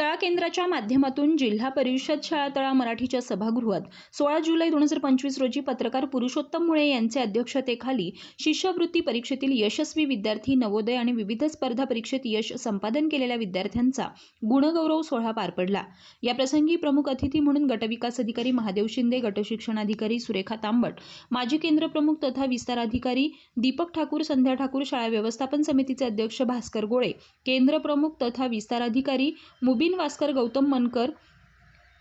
तळा केंद्राच्या माध्यमातून जिल्हा परिषद शाळा तळा मराठीच्या सभागृहात सोळा जुलै दोन हजार पंचवीस रोजी पत्रकार पुरुषोत्तम मुळे यांच्या अध्यक्षतेखाली शिष्यवृत्ती परीक्षेतील यशस्वी विद्यार्थी नवोदय आणि विविध स्पर्धा परीक्षेत यश संपादन केलेल्या विद्यार्थ्यांचा गुणगौरव सोहळा पार पडला. या प्रसंगी प्रमुख अतिथी म्हणून गटविकास अधिकारी महादेव शिंदे गटशिक्षणाधिकारी सुरेखा तांबट माजी केंद्र प्रमुख तथा विस्ताराधिकारी दीपक ठाकूर संध्या ठाकूर शाळा व्यवस्थापन समितीचे अध्यक्ष भास्कर गोळे केंद्र प्रमुख तथा विस्ताराधिकारी मुबीन वास्कर गौतम मनकर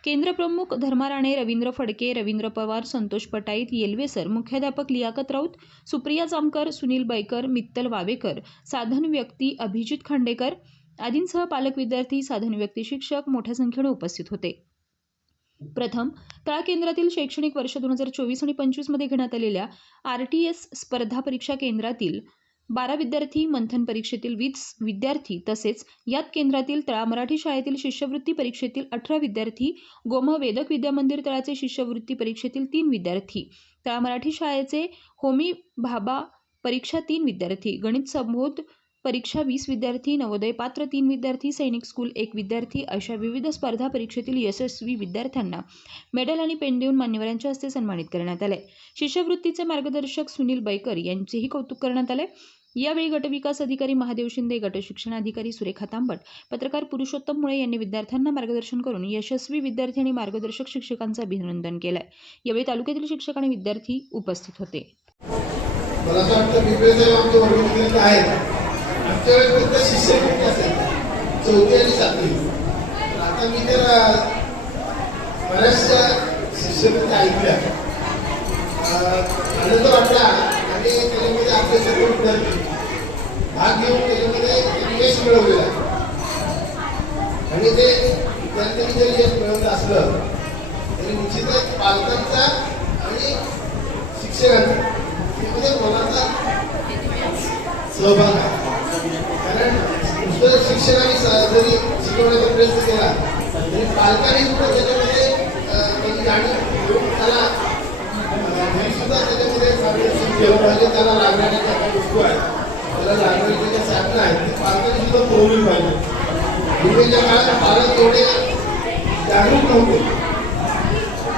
केंद्रप्रमुख धर्मा राणे रवींद्र फडके रवींद्र पवार संतोष पटाईत येलवेसर मुख्याध्यापक लियाकत राऊत सुप्रिया जामकर सुनील बैकर मित्तल वावेकर साधन व्यक्ती अभिजित खांडेकर आदींसह पालक विद्यार्थी साधन व्यक्ती शिक्षक मोठ्या संख्येने उपस्थित होते. प्रथम तळा केंद्रातील शैक्षणिक वर्ष दोन हजार चोवीस आणि पंचवीसमध्ये घेण्यात आलेल्या आर टी एस स्पर्धा परीक्षा केंद्रातील बारा विद्यार्थी मंथन परीक्षेतील वीस विद्यार्थी तसेच यात केंद्रातील तळा मराठी शाळेतील शिष्यवृत्ती परीक्षेतील अठरा विद्यार्थी गोम वेदक विद्यामंदिर तळाचे शिष्यवृत्ती परीक्षेतील तीन विद्यार्थी तळा मराठी शाळेचे होमी भाबा परीक्षा तीन विद्यार्थी गणित संबोध परीक्षा वीस विद्यार्थी नवोदय पात्र तीन विद्यार्थी सैनिक स्कूल एक विद्यार्थी अशा विविध स्पर्धा परीक्षेतील यशस्वी विद्यार्थ्यांना मेडल आणि पेन देऊन मान्यवरांच्या हस्ते सन्मानित करण्यात आले. शिष्यवृत्तीचे मार्गदर्शक सुनील बैकर यांचेही कौतुक करण्यात आले. यावेळी गटविकास अधिकारी महादेव शिंदे गटशिक्षणाधिकारी सुरेखा तांबट पत्रकार पुरुषोत्तम मुळे यांनी विद्यार्थ्यांना मार्गदर्शन करून यशस्वी विद्यार्थी आणि मार्गदर्शक शिक्षकांचं अभिनंदन केलंय. यावेळी तालुक्यातील शिक्षक आणि विद्यार्थी उपस्थित होते. मला असं वाटतं साहेब आमच्या आहेत आमच्या वेळेस फक्त शिष्यवृत्ती असेल चौथी आणि सातवी. आता मी तर बऱ्याचशा शिष्यवृत्ती ऐकल्या. आनंद वाटला आणि त्याच्यामध्ये आपले सर्व विद्यार्थी भाग घेऊन त्याच्यामध्ये यश मिळवलेलं आहे. आणि ते त्यांनी जरी यश मिळवलं असलं तरी निश्चितच पालकांचा आणि शिक्षकांचा यामध्ये मनाचा सहभाग आहे. कारण नुसतं शिक्षकांनी जरी शिकवण्याचा प्रयत्न केला तरी पालकांनी सुद्धा त्याच्या अं, त्यांची जाणीव घेऊन त्याला अं, घरी सुद्धा त्याच्यामध्ये पाहिजे त्याला लागणाऱ्या ज्या काही वस्तू आहेत. त्याला लागणाऱ्या ज्या साधनं आहेत ती पालकांनी सुद्धा पुरवली पाहिजे. पूर्वीच्या काळात पालक एवढे जागरूक नव्हते.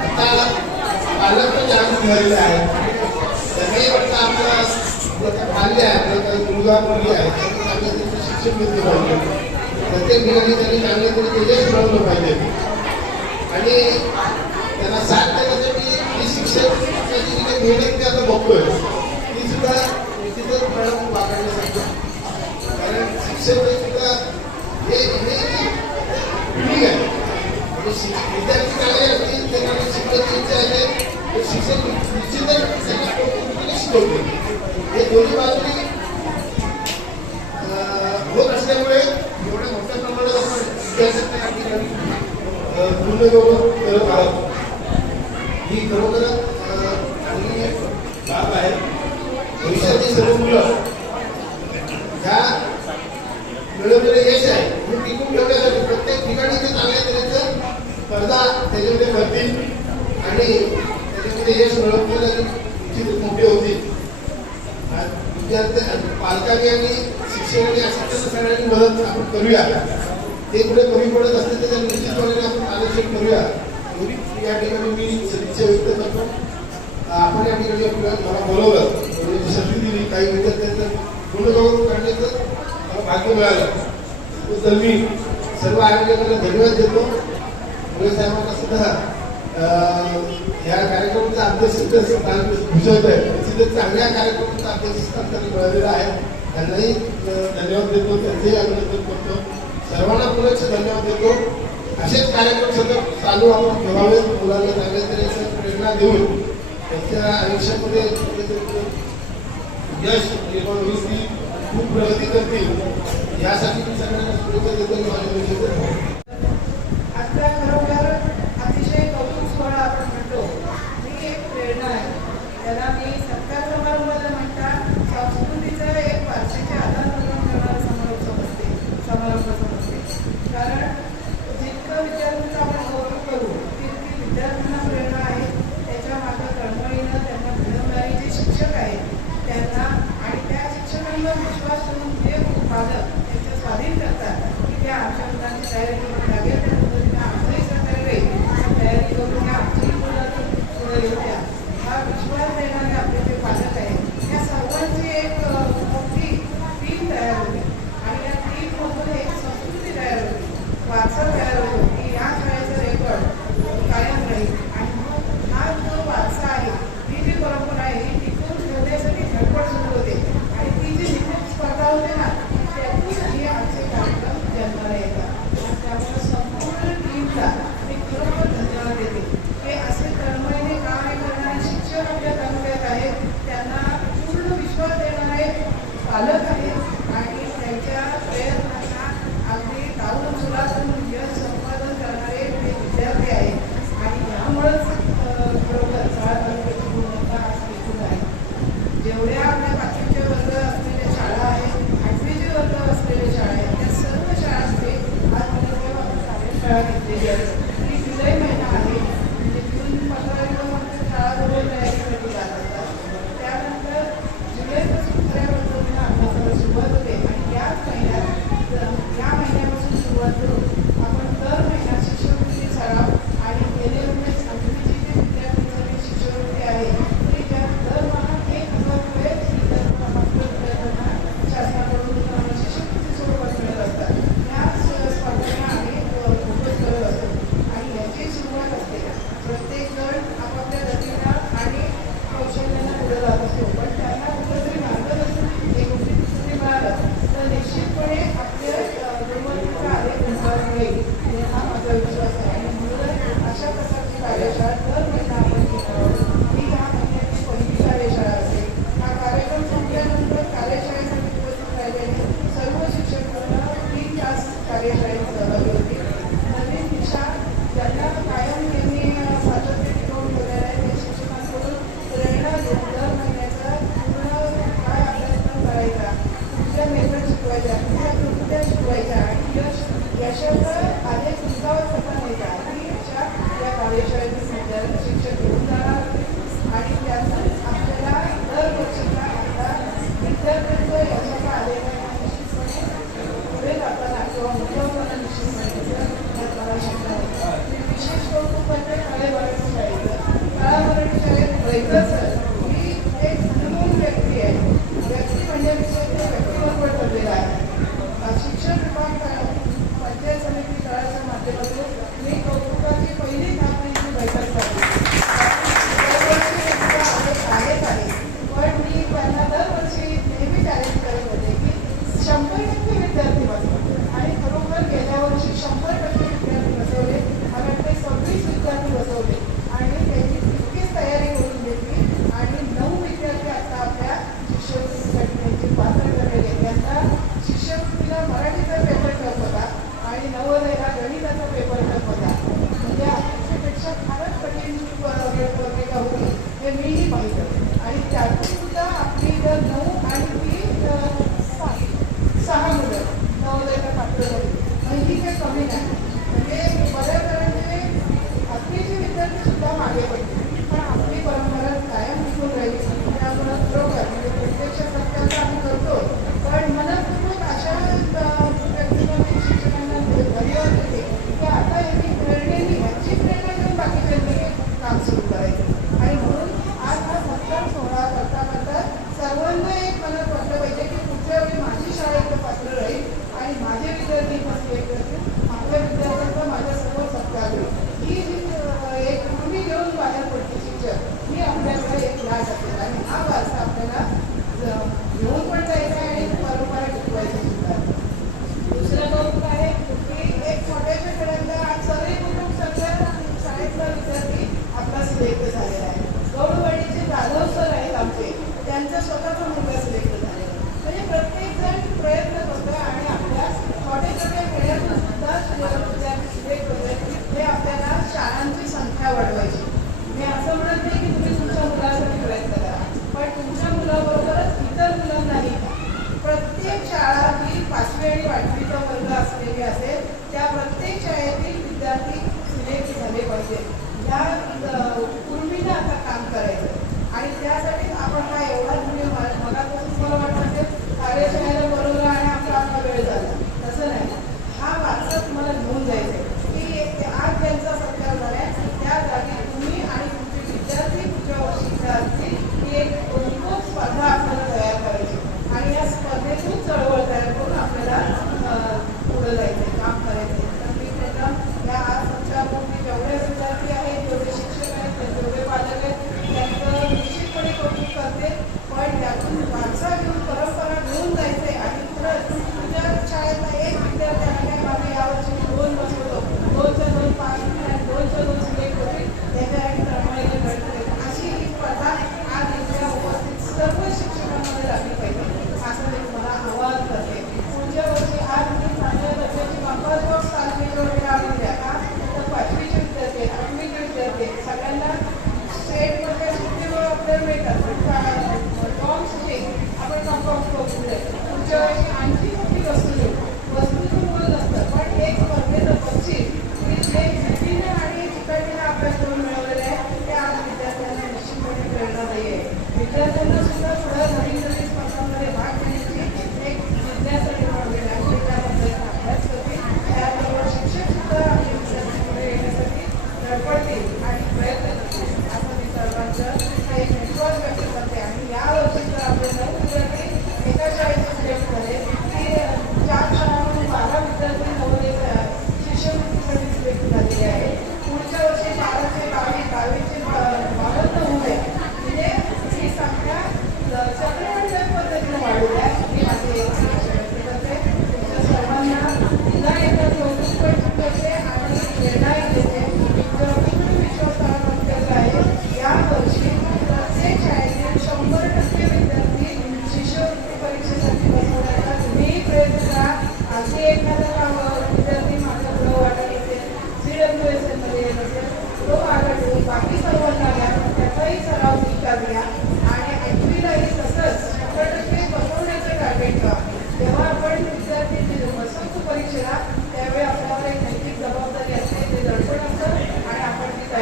आता पालक पण जागरूक झालेले आहेत त्यांनाही वाटतं आपला आपलं काय आहे आपलं काही मुलगा मुली आहे त्यांनी चांगलं त्यांचं शिक्षण घेतले पाहिजे प्रत्येक ठिकाणी त्यांनी चांगले तरी तेजस मिळवलं पाहिजे. आणि त्यांना साथ देण्यासाठी शिक्षण त्याची जी मेहनत मी आता बघतोय. सुद्धा निश्चितच मॅडम वागायला सांगतो कारण शिक्षण सुद्धा हे हे आहे विद्यार्थी चांगले असतील त्यांना शिकण्याची इच्छा आहे तर शिक्षक निश्चितच त्यांना शिकवतो हे दोन्ही बाजूनी होत असल्यामुळे एवढ्या मोठ्या प्रमाणात आपण विद्यार्थ्यांना या ठिकाणी पूर्णगौरव करत आहोत. ही खरोखर चांगली बाब आहे भविष्यातील सर्व मुलं ह्या मिळवलेलं यश आहे हे टिकून ठेवण्यासाठी प्रत्येक ठिकाणी ते चांगल्या तऱ्हेचं स्पर्धा त्याच्यामध्ये करतील आणि त्याच्यामध्ये यश मिळवलेलं निश्चित मोठे होतील आज विद्यार्थी पालकांनी आणि शिक्षकांनी असं सगळ्यांनी मदत आपण करूया ते कुठे कमी पडत असते तर निश्चितपणे आपण आलोचन करूया एवढी या ठिकाणी मी सदिच्छा व्यक्त करतो आपण या ठिकाणी आपल्याला मला बोलवलं म्हणजे संधी दिली काही विद्यार्थ्यांचं गुणगौरव करण्याचं मला भाग्य मिळालं तर मी सर्व आयोजकांना धन्यवाद देतो मुळे साहेबांना सुद्धा अं, या कार्यक्रमाचा अध्यक्षस्थान भूषवत आहे निश्चितच चांगल्या कार्यक्रमाचा त्यांनी मिळालेलं आहे त्यांनाही धन्यवाद. देतो त्यांचेही अभिनंदन करतो सर्वांना पुनश्च धन्यवाद देतो असेच कार्यक्रम सतत चालू आपण ठेवावेत मुलांना चांगल्या तऱ्हेचं प्रेरणा देऊन त्यांच्या आयुष्यामध्ये यश निर्माण होईल ती खूप प्रगती करतील यासाठी मी सगळ्यांना शुभेच्छा देतो माझ्या भविष्यात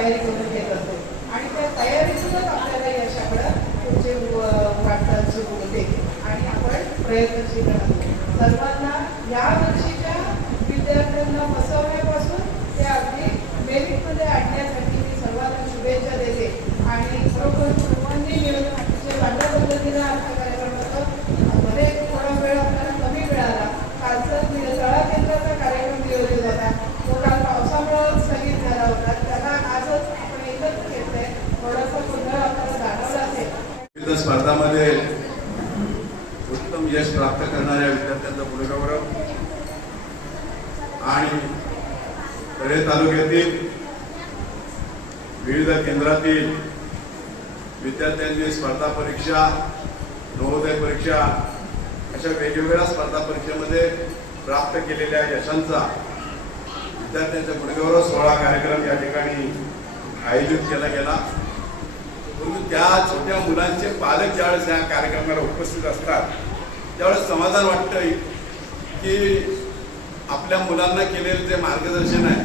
तयारी करून घेत असतो. आणि त्या तयारीतूनच आपल्याला यशाकडं पुढचे वाटचाल सुरू होते आणि आपण प्रयत्नशील राहतो सर्वांना या वर्षीच्या विद्यार्थ्यांना बसवण्यापासून ते अगदी मेरिटमध्ये आणण्यासाठी मी सर्वांना शुभेच्छा देते आणि खरोखर सर्वांनी मिळून अतिशय चांगल्या पद्धतीनं आजचा कार्यक्रम होतो मध्ये थोडा वेळ आपल्याला कमी मिळाला कालचा नि- तळा केंद्राचा कार्यक्रम नियोजित होता तो काल पावसामुळे स्थगित झाला होता त्याला आजच आपण एकत्र घेतलंय थोडासा गोंधळ आपल्याला जाणवला असेल भारतामध्ये स्पर्धामध्ये उत्तम यश प्राप्त करणाऱ्या विद्यार्थ्यांचा पुरस्कार आणि तळे तालुक्यातील विविध केंद्रातील विद्यार्थ्यांनी स्पर्धा परीक्षा नवोदय परीक्षा अशा वेगवेगळ्या स्पर्धा परीक्षेमध्ये प्राप्त केलेल्या यशांचा विद्यार्थ्यांचा गुणगौरव सोहळा कार्यक्रम या ठिकाणी आयोजित केला गेला. परंतु त्या छोट्या मुलांचे पालक ज्यावेळेस या कार्यक्रमाला उपस्थित असतात त्यावेळेस समाधान वाटतं की आपल्या मुलांना केलेलं जे मार्गदर्शन आहे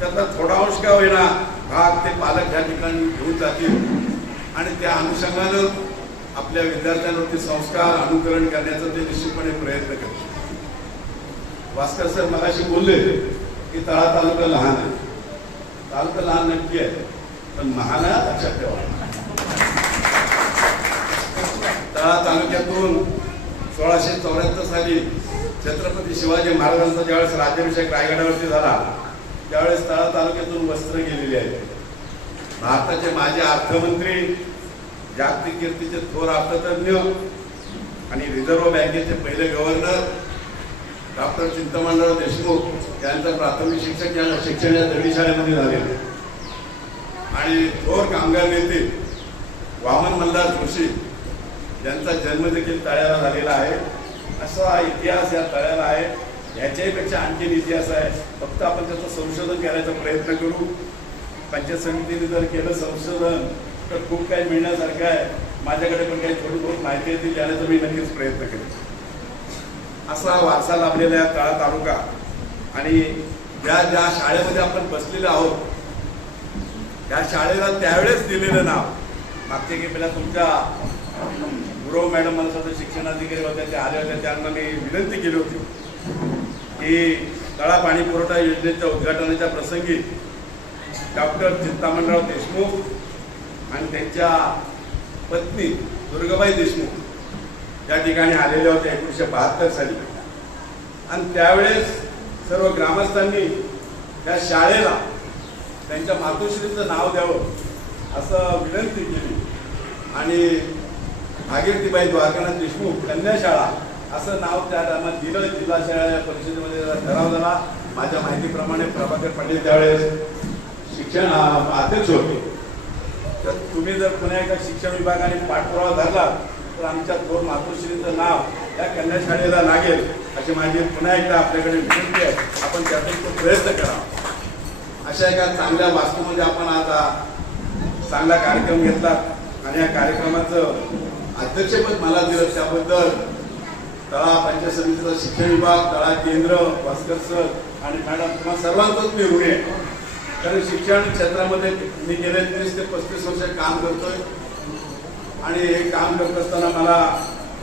त्याचा थोडा अंश का होईना भाग ते पालक ह्या ठिकाणी घेऊन जातील. आणि त्या अनुषंगानं आपल्या विद्यार्थ्यांवरती संस्कार अनुकरण करण्याचा ते निश्चितपणे प्रयत्न करतील. भास्कर सर मगाशी बोलले की तळा तालुका लहान आहे. तालुका लहान नक्की आहे पण महान लक्षात ठेवा तळा तालुक्यातून सोळाशे चौऱ्याहत्तर साली छत्रपती शिवाजी महाराजांचा ज्यावेळेस राज्याभिषेक रायगडावरती झाला त्यावेळेस तळा तालुक्यातून वस्त्र गेलेली आहेत. भारताचे माजी अर्थमंत्री जागतिक कीर्तीचे थोर अर्थतज्ञ आणि रिझर्व्ह बँकेचे पहिले गव्हर्नर डॉक्टर चिंतामणराव देशमुख यांचं प्राथमिक शिक्षक या शिक्षण या दगडी शाळेमध्ये झालेलं आणि थोर कामगार नेते वामन मल्हार जोशी ज्यांचा जन्म देखील तळ्याला झालेला आहे असा इतिहास या तळ्याला आहे याच्याहीपेक्षा आणखीन इतिहास आहे. फक्त आपण त्याचं संशोधन करायचा प्रयत्न करू. पंचायत समितीने जर केलं संशोधन तर खूप काही मिळण्यासारखं आहे. माझ्याकडे पण काही थोडी बहुत माहिती येतील देण्याचा मी नक्कीच प्रयत्न करेन. असा वारसा लाभलेला आहे तळा तालुका. आणि ज्या ज्या शाळेमध्ये आपण बसलेलो आहोत त्या शाळेला त्यावेळेस दिलेलं नाव. मागच्या गेमेला तुमच्या गुरव मॅडम मला स्वतः शिक्षणाधिकारी होत्या त्या आल्या होत्या त्यांना मी विनंती केली होती की तळा पाणी पुरवठा योजनेच्या उद्घाटनाच्या प्रसंगी डॉक्टर चिंतामणराव देशमुख आणि त्यांच्या पत्नी दुर्गाबाई देशमुख या ठिकाणी आलेल्या होत्या एकोणीसशे बहात्तर साली. आणि त्यावेळेस सर्व ग्रामस्थांनी त्या शाळेला त्यांच्या मातोश्रीचं नाव द्यावं असं विनंती केली. आणि भागीरथीबाई द्वारकानाथ देशमुख कन्या शाळा असं नाव त्या टायमात दिलं. जिल्हा शाळा परिषदेमध्ये ठराव झाला. माझ्या माहितीप्रमाणे प्रभाकर पाटील त्यावेळेस शिक्षण अध्यक्ष होते. तर तुम्ही जर पुन्हा एका शिक्षण विभागाने पाठपुरावा धरला तर आमच्या थोर मातोश्रीचं नाव या कन्या शाळेला लागेल अशी माझी पुन्हा एकदा आपल्याकडे विनंती आहे. आपण त्यातून तो प्रयत्न करावा. अशा एका चांगल्या वास्तूमध्ये आपण आता चांगला कार्यक्रम घेतला. आणि या कार्यक्रमाचं अध्यक्षपद मला दिलं त्याबद्दल तळा पंचायत समितीचा शिक्षण विभाग तळा केंद्र भास्कर सर आणि मॅडम तुम्हाला सर्वांचंच मी ऋण आहे. कारण शिक्षण क्षेत्रामध्ये मी गेले तीस ते पस्तीस वर्ष काम करतोय. आणि हे काम करत असताना मला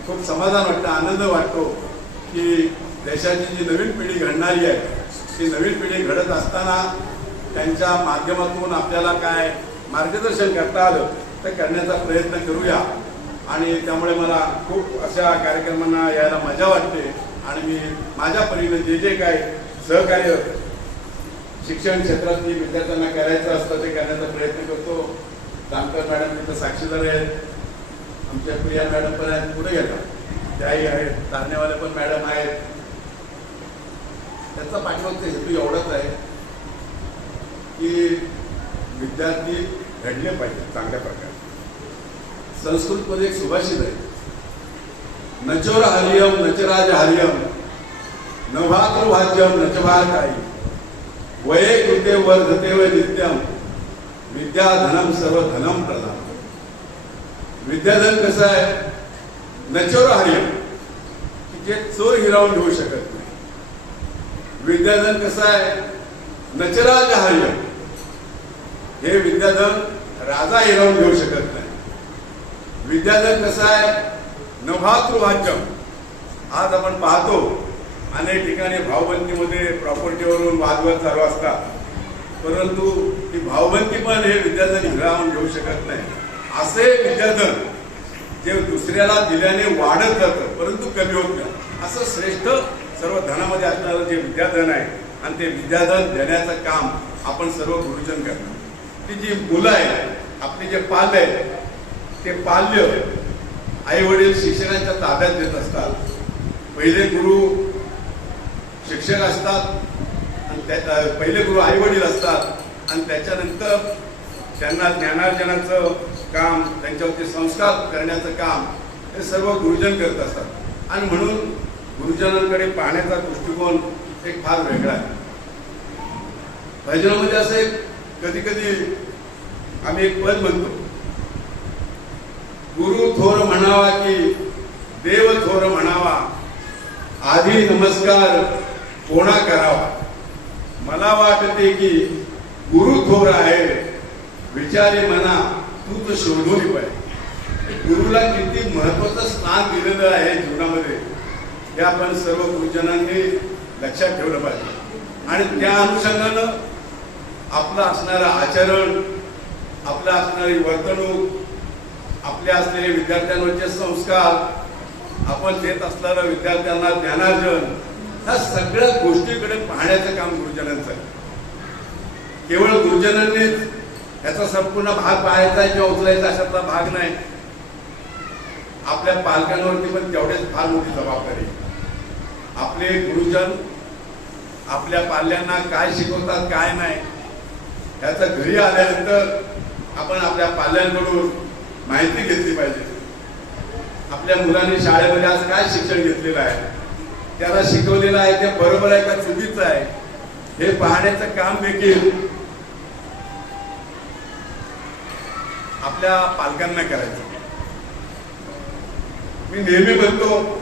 खूप समाधान वाटतं आनंद वाटतो की देशाची जी नवीन पिढी घडणारी आहे ती नवीन पिढी घडत असताना त्यांच्या माध्यमातून आपल्याला काय मार्गदर्शन करता आलं ते करण्याचा प्रयत्न करूया. आणि त्यामुळे मला खूप अशा कार्यक्रमांना यायला मजा वाटते. आणि मी माझ्या परीने जे जे काय सहकार्य शिक्षण क्षेत्रात जे विद्यार्थ्यांना करायचं असतं ते करण्याचा प्रयत्न करतो. जामकर मॅडम तिथं साक्षीदार आहेत. आमच्या प्रिया मॅडम पण आहेत पुढे येतात. त्याही आहेत तारण्यावाले पण मॅडम आहेत. त्याचा पाठीमागचा हेतू एवढाच आहे की विद्यार्थी घडले पाहिजे चांगल्या प्रकारे. संस्कृतमध्ये एक सुभाषित आहे. नचोर हरियम नचराज हरियम नभातृभाज्यम भातृभाज्यम नचभार वये कृते वर्धते व नित्यम विद्या धनम सर्व धनम प्रधान विद्याधन कसं आहे? नचोर हरियम की जे चोर हिरावून घेऊ शकत नाही. विद्याधन कसं आहे? नचराज हरियम. हे विद्याधन राजा हिरावून घेऊ शकत नाही. विद्याधन कसं आहे? नभातृभाज्यम आज आपण पाहतो अनेक ठिकाणी भावबंदीमध्ये प्रॉपर्टीवरून वादवाद चालू असतात. परंतु ही भावबंदी पण हे विद्याधन हिरावून घेऊ शकत नाही. असे विद्याधन जे दुसऱ्याला दिल्याने वाढत जातं परंतु कमी होत नाही. असं श्रेष्ठ सर्व धनामध्ये असणारं जे विद्याधन आहे आणि ते विद्याधन देण्याचं काम आपण सर्व गुरुजन करणार. ती जी मुलं आहेत आपले जे पाल्य आहे ते पाल्य आई वडील शिक्षकांच्या ताब्यात देत असतात. पहिले गुरु शिक्षक असतात आणि त्या- पहिले गुरु आई वडील असतात आणि त्याच्यानंतर त्यांना ज्ञानार्जनाचं काम त्यांच्यावरती संस्कार करण्याचं काम हे सर्व गुरुजन करत असतात. आणि म्हणून गुरुजनांकडे पाहण्याचा दृष्टिकोन एक फार वेगळा आहे. भजनामध्ये असं एक कधी कधी आम्ही एक पद म्हणतो. गुरु थोर म्हणावा की देव थोर म्हणावा. आधी नमस्कार कोणा करावा? मला वाटते की गुरु थोर आहे. विचारे म्हणा तू तर शोधून पाहिजे गुरुला किती महत्वाचं स्थान दिलेलं आहे जीवनामध्ये हे आपण सर्व गुरुजनांनी लक्षात ठेवलं पाहिजे. आणि त्या अनुषंगानं आपलं असणारं आचरण आपलं असणारी वर्तणूक आपल्या असलेले विद्यार्थ्यांवरचे संस्कार आपण देत असणारं विद्यार्थ्यांना ज्ञानार्जन ह्या सगळ्या गोष्टीकडे पाहण्याचं काम गुरुजनांचं आहे. केवळ गुरुजनांनीच याचा संपूर्ण भाग पाहायचा किंवा उचलायचा अशातला भाग नाही. आपल्या पालकांवरती पण तेवढेच फार मोठी जबाबदारी आपले गुरुजन आपल्या पाल्यांना काय शिकवतात काय नाही याचं घरी आल्यानंतर आपण आपल्या पाल्यांकडून माहिती घेतली पाहिजे. आपल्या मुलांनी शाळेमध्ये आज काय शिक्षण घेतलेलं आहे? त्याला शिकवलेलं आहे ते बरोबर आहे का चुकीचं आहे? हे पाहण्याचं काम देखील आपल्या पालकांना करायचं. मी नेहमी म्हणतो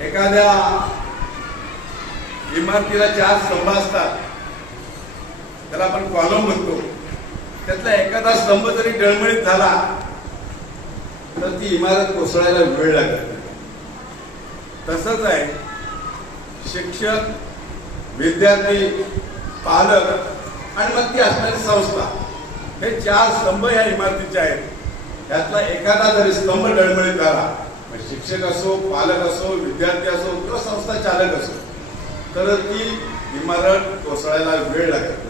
एखाद्या इमारतीला चार स्तंभ असतात. त्याला आपण कॉलम म्हणतो. त्यातला एखादा स्तंभ जरी डळमळीत झाला तर ती इमारत कोसळायला वेळ लागत तसंच आहे शिक्षक विद्यार्थी पालक आणि मग ती असणारी संस्था हे चार स्तंभ या इमारतीचे आहेत. त्यातला एखादा जरी स्तंभ डळमळीत झाला शिक्षक असो पालक असो विद्यार्थी असो किंवा संस्था चालक असो तर ती इमारत कोसळायला वेळ लागत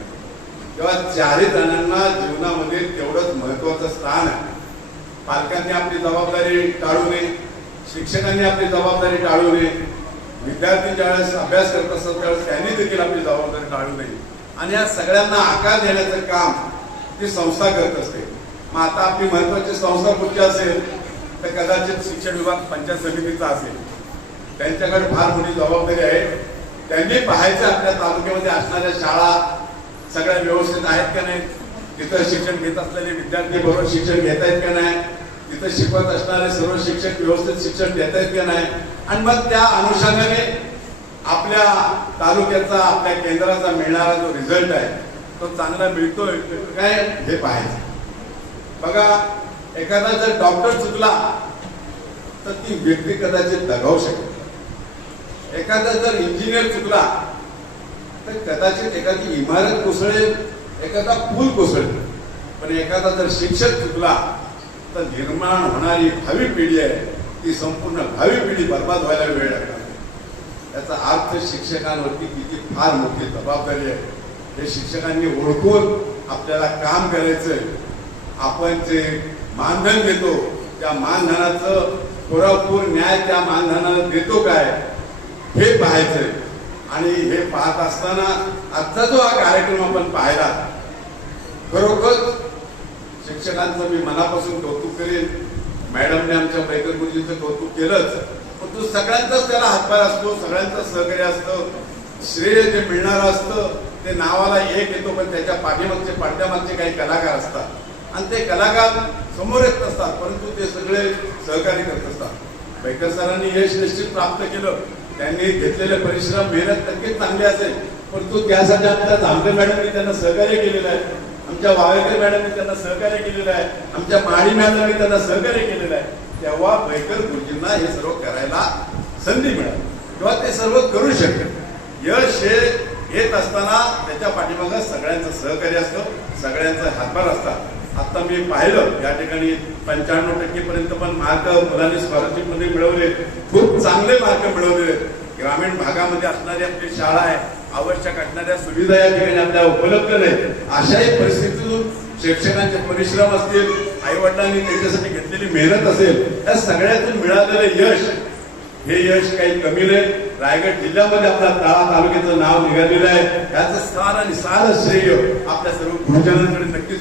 तेव्हा चारही जणांना जीवनामध्ये तेवढंच महत्वाचं स्थान आहे. पालकांनी आपली जबाबदारी टाळू नये शिक्षकांनी आपली जबाबदारी टाळू नये विद्यार्थी ज्यावेळेस अभ्यास करत असतात त्यावेळेस त्यांनी देखील आपली जबाबदारी टाळू नये. आणि या सगळ्यांना आकार देण्याचं काम ती संस्था करत असते. मग आता आपली महत्वाची संस्था कुठची असेल? तर कदाचित शिक्षण विभाग पंचायत समितीचा असेल. त्यांच्याकडे फार मोठी जबाबदारी आहे. त्यांनी पाहायचं आपल्या तालुक्यामध्ये असणाऱ्या शाळा सगळ्या व्यवस्थित आहेत का नाही? तिथं शिक्षण घेत असलेले विद्यार्थी बरोबर शिक्षण घेत आहेत का नाही? तिथं शिकवत असणारे सर्व शिक्षक व्यवस्थित शिक्षण देत आहेत का नाही? आणि मग त्या अनुषंगाने आपल्या तालुक्याचा आपल्या केंद्राचा मिळणारा जो रिझल्ट आहे तो चांगला मिळतोय काय हे पाहायचं. बघा एखादा जर डॉक्टर चुकला तर ती व्यक्ती कदाचित दगावू शकते. एखादा जर इंजिनियर चुकला तर कदाचित एखादी इमारत कोसळेल एखादा पूल कोसळेल. पण एखादा जर शिक्षक चुकला तर निर्माण होणारी भावी पिढी आहे ती संपूर्ण भावी पिढी बर्बाद व्हायला वेळ लागणार. याचा अर्थ शिक्षकांवरती किती फार मोठी जबाबदारी आहे. हे शिक्षकांनी ओळखून आपल्याला काम करायचंय. आपण जे मानधन देतो त्या मानधनाचं पुरापूर न्याय त्या मानधनाला देतो काय हे पाहायचंय. आणि हे पाहत असताना आजचा जो हा कार्यक्रम आपण पाहिला खरोखर शिक्षकांचं मी मनापासून कौतुक करेन. मॅडमने आमच्या बैकर गुरुजींचं कौतुक केलंच पण तो सगळ्यांचाच त्याला हातभार असतो सगळ्यांचं सहकार्य असतं. श्रेय जे मिळणारं असतं ते नावाला एक येतो पण त्याच्या पाठीमागचे पडद्यामागचे काही कलाकार असतात. आणि ते कलाकार समोर येत नसतात परंतु ते सगळे सहकार्य करत असतात. बैकर सरांनी यश निश्चित प्राप्त केलं. त्यांनी घेतलेले परिश्रम मेहनत नक्कीच चांगली असेल परंतु त्यासाठी आमच्या जांभे मॅडमनी त्यांना सहकार्य केलेलं आहे. आमच्या वावेकर मॅडमनी त्यांना सहकार्य केलेलं आहे. आमच्या माळी मॅडमनी त्यांना सहकार्य केलेलं आहे. तेव्हा भयकर गुरुजींना हे सर्व करायला संधी मिळाली. किंवा ते सर्व करू शकतात यश हे येत असताना त्याच्या पाठीमागं सगळ्यांचं सहकार्य असतं सगळ्यांचं हातभार असतात. आता मी पाहिलं या ठिकाणी पंच्याण्णव टक्केपर्यंत पण मार्क मुलांनी स्कॉलरशिपमध्ये मिळवले. खूप चांगले मार्क मिळवले. ग्रामीण भागामध्ये असणारी आपली शाळा आहे आवश्यक असणाऱ्या सुविधा या ठिकाणी आपल्या उपलब्ध नाही अशाही परिस्थितीतून शिक्षकांचे परिश्रम असतील आई वडिलांनी त्यांच्यासाठी घेतलेली मेहनत असेल या सगळ्यातून मिळालेलं यश हे यश काही कमी नाही. रायगड जिल्ह्यामध्ये आपल्या तळा तालुक्याचं नाव निघालेलं आहे. याचं सार आणि सार श्रेय आपल्या सर्व गुरुजनांकडे नक्कीच